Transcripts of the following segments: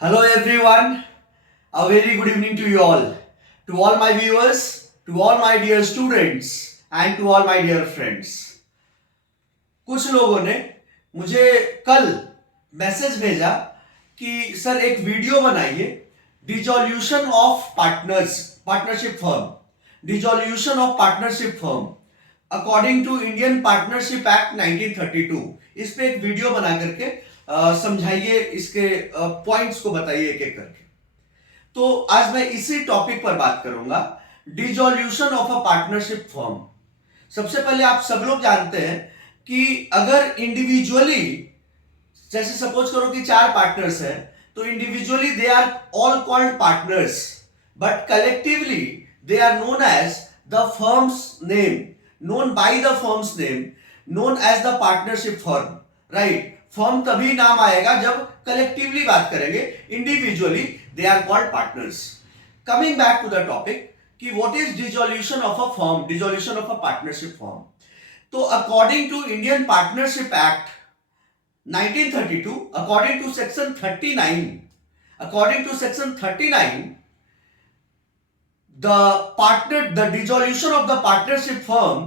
Hello everyone, a very good evening to you all. To all my viewers, to all my dear students and to all my dear friends. कुछ लोगों ने मुझे कल message भेजा कि sir एक video बनाइए dissolution of partnership firm dissolution of partnership firm according to Indian partnership act 1932। इस पे एक वीडियो बना करके समझाइए, इसके पॉइंट्स को बताइए एक एक करके। तो आज मैं इसी टॉपिक पर बात करूंगा, dissolution of a partnership firm. सबसे पहले आप सब लोग जानते हैं कि अगर इंडिविजुअली, जैसे सपोज करो कि 4 पार्टनर्स हैं, तो individually they are all called partners, but collectively they are known as the firm's name, known by the firm's name, known as the partnership firm, right? Firm तभी नाम आएगा जब कलेक्टिवली बात करेंगे, individually they are called partners. Coming back to the topic कि what is dissolution of a firm, dissolution of a partnership firm. तो according to Indian partnership act 1932, according to section 39, according to section 39, the dissolution of the partnership firm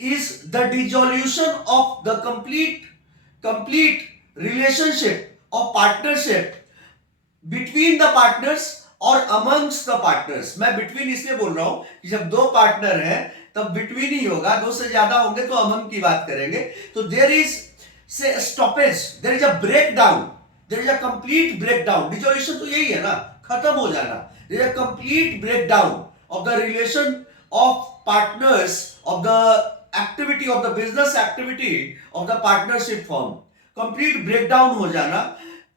is the dissolution of the complete relationship of partnership between the partners और amongst the partners। मैं between इसलिए बोल रहा हूं कि जब 2 partner हैं तब between ही होगा, 2 से ज्यादा होंगे तो among की बात करेंगे। तो there is say stoppage, there is a breakdown, there is a complete breakdown। dissolution तो यही है ना, खत्म हो जाना। there is a complete breakdown of the relation of partners of the activity of the business activity of the partnership firm। complete breakdown हो जाना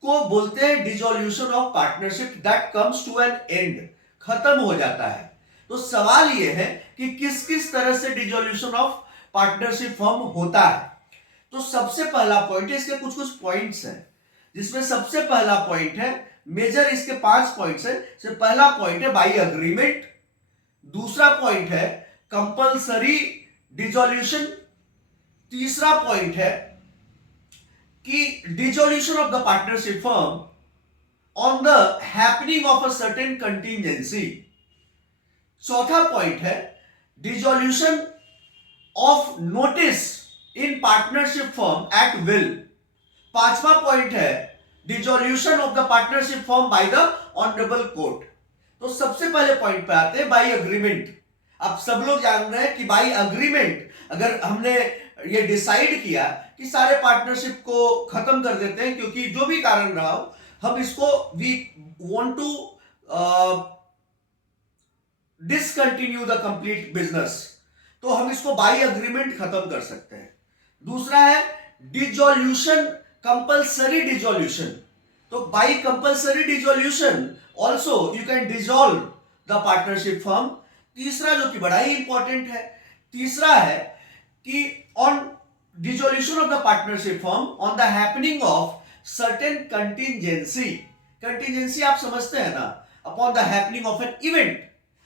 को बोलते हैं dissolution of partnership, that comes to an end, खत्म हो जाता है। तो सवाल यह है कि किस किस तरह से डिसोल्यूशन ऑफ पार्टनरशिप फर्म होता है। तो सबसे पहला पॉइंट है, इसके कुछ कुछ पॉइंट्स हैं, जिसमें सबसे पहला पॉइंट है, मेजर इसके 5 पॉइंट्स है। से पहला पॉइंट है बाय अग्रीमेंट, दूसरा पॉइंट है कंपल्सरी डिसोल्यूशन, तीसरा पॉइंट है कि dissolution of the partnership firm on the happening of a certain contingency, चौथा पॉइंट है dissolution of notice in partnership firm at will, पांचवा पॉइंट है dissolution of the partnership firm by the honourable court. तो सबसे पहले point पे आते हैं बाय अग्रीमेंट। आप सब लोग जान रहे हैं कि बाय अग्रीमेंट अगर हमने ये डिसाइड किया कि सारे पार्टनरशिप को खत्म कर देते हैं, क्योंकि जो भी कारण रहा हो, हम इसको we want to discontinue the complete business, तो हम इसको बाय अग्रीमेंट खत्म कर सकते हैं। दूसरा है डिसोल्यूशन, कंपल्सरी डिसोल्यूशन। तो by compulsory dissolution also you can dissolve the partnership firm. तीसरा जो कि बड़ा ही इंपॉर्टेंट है, तीसरा है कि on dissolution of the partnership firm on the happening of certain contingency. Contingency आप समझते हैं ना, upon the happening of an event,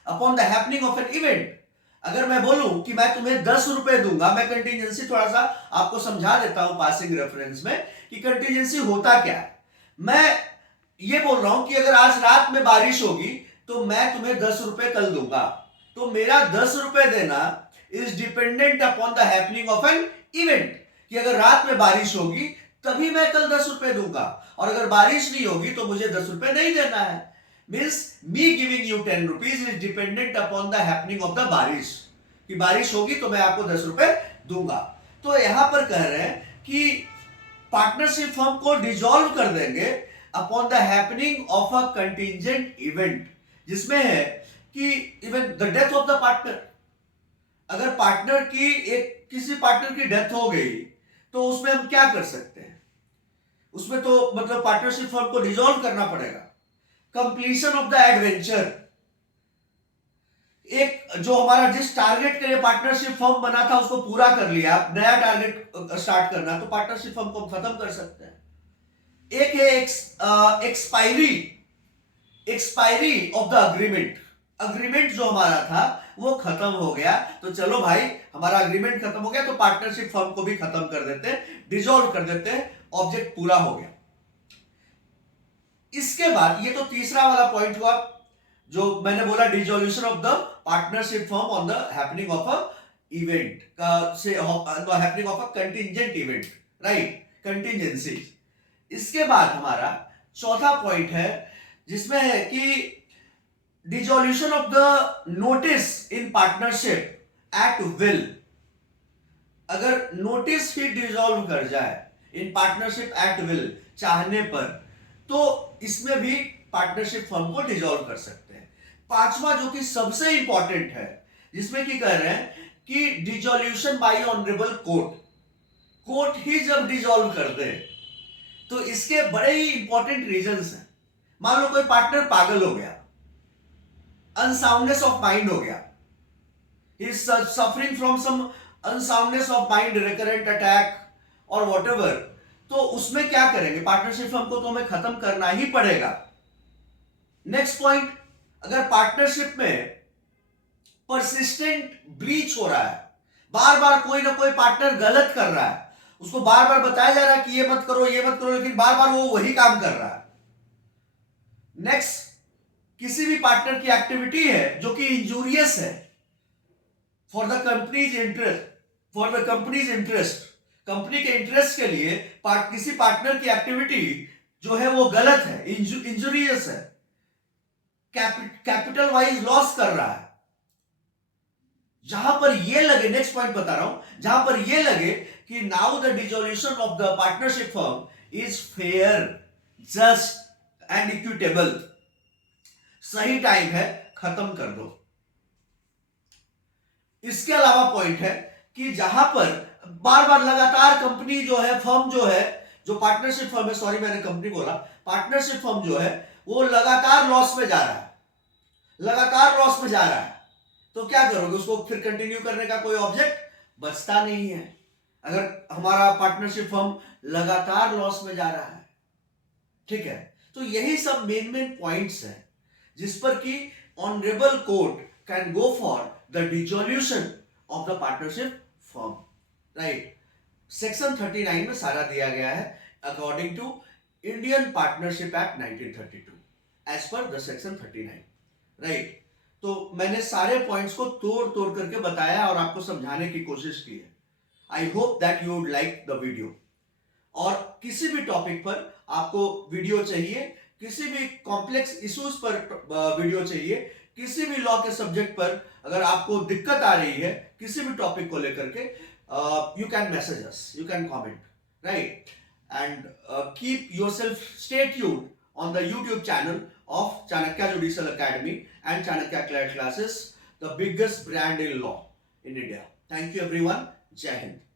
upon the happening of an event. अगर मैं बोलूं कि मैं तुम्हें 10 रुपए दूंगा, मैं कंटिजेंसी थोड़ा सा आपको समझा देता हूं पासिंग रेफरेंस में कि कंटिजेंसी होता क्या है। मैं ये बोल रहा हूं कि अगर आज रात में बारिश होगी तो मैं तुम्हें 10 रुपए कल दूंगा, तो मेरा 10 रुपए देना is dependent upon the happening of an event, कि अगर रात में बारिश होगी तभी मैं कल 10 रुपए दूंगा, और अगर बारिश नहीं होगी तो मुझे 10 रुपए नहीं देना है। Means me giving you 10 rupees is dependent upon the happening of the बारिश, कि बारिश होगी तो मैं आपको 10 रुपए दूंगा। तो यहां पर कह रहे हैं कि पार्टनरशिप फर्म को डिसॉल्व कर देंगे upon the happening of a contingent event, जिसमें है कि even the death of the partner. अगर पार्टनर की किसी पार्टनर की डेथ हो गई तो उसमें हम क्या कर सकते हैं, उसमें तो मतलब पार्टनरशिप फर्म को डिसॉल्व करना पड़ेगा। कंप्लीशन ऑफ द एडवेंचर, एक जो हमारा जिस टारगेट के लिए पार्टनरशिप फर्म बना था उसको पूरा कर लिया, नया टारगेट स्टार्ट करना, तो पार्टनरशिप फर्म को हम खत्म कर सकते हैं। एक है expiry of the agreement, agreement जो हमारा था वो खत्म हो गया, तो चलो भाई हमारा अग्रीमेंट खत्म हो गया तो पार्टनरशिप फर्म को भी खत्म कर देते हैं, डिसॉल्व कर देते हैं, ऑब्जेक्ट पूरा हो गया। इसके बाद ये तो तीसरा वाला पॉइंट हुआ जो मैंने बोला, dissolution of the partnership firm on the happening of a event से happening of a contingent event, right, contingency. इसके बाद हमारा चौथा पॉइंट है जिसमें है कि dissolution of the notice in partnership at will. अगर नोटिस ही डिसॉल्व कर जाए इन पार्टनरशिप एट विल, चाहने पर, तो इसमें भी पार्टनरशिप फर्म को डिसॉल्व कर सकते हैं। पांचवा जो कि सबसे इंपॉर्टेंट है, जिसमें की कह रहे हैं कि dissolution by honourable court, court ही जब डिसॉल्व कर दे तो इसके बड़े ही इंपॉर्टेंट रीजंस हैं। मान लो कोई पार्टनर पागल हो गया, अनसाउंडनेस ऑफ माइंड हो गया, he is suffering from some unsoundness of mind, recurrent attack और व्हाटएवर, तो उसमें क्या करेंगे, पार्टनरशिप फर्म को तो हमें खत्म करना ही पड़ेगा। नेक्स्ट पॉइंट, अगर पार्टनरशिप में परसिस्टेंट ब्रीच हो रहा है, बार बार कोई ना कोई पार्टनर गलत कर रहा है, उसको बार बार बताया जा रहा है कि ये मत करो ये मत करो, लेकिन बार बार वो वही काम कर रहा है। नेक्स्ट, किसी भी पार्टनर की एक्टिविटी है जो कि इंजूरियस है for the companies interest, for the companies interest, company के इंटरेस्ट के लिए किसी पार्टनर की एक्टिविटी जो है वो गलत है, इंजूरियस है, कैपिटल वाइज लॉस कर रहा है, जहां पर ये लगे, नेक्स्ट पॉइंट बता रहा हूं, जहां पर ये लगे कि now the dissolution of the partnership firm is fair, just and equitable, सही टाइम है, खत्म कर दो। इसके अलावा पॉइंट है कि जहां पर बार बार लगातार कंपनी जो है, फर्म जो है, जो पार्टनरशिप फर्म है, सॉरी मैंने कंपनी बोला, पार्टनरशिप फर्म जो है वो लगातार लॉस में जा रहा है, लगातार लॉस में जा रहा है, तो क्या करोगे, उसको फिर कंटिन्यू करने का कोई ऑब्जेक्ट बचता नहीं है। अगर हमारा पार्टनरशिप फर्म लगातार लॉस में जा रहा है, ठीक है, तो यही सब मेन पॉइंट्स हैं जिस पर कि honourable court can go for the dissolution of the partnership firm, right. Section 39 में सारा दिया गया है according to Indian partnership act 1932 as per the section 39, right. तो मैंने सारे पॉइंट्स को तोड़ तोड़ करके बताया और आपको समझाने की कोशिश की है। I hope that you would like the video. और किसी भी टॉपिक पर आपको वीडियो चाहिए, किसी भी कॉम्प्लेक्स इश्यूज पर वीडियो चाहिए, किसी भी लॉ के सब्जेक्ट पर अगर आपको दिक्कत आ रही है किसी भी टॉपिक को लेकर के, you can message us, you can comment, right, and keep yourself stay tuned on the YouTube channel of Chanakya Judicial Academy and Chanakya Clerk Classes, the biggest brand in law in India. Thank you everyone. Jai Hind.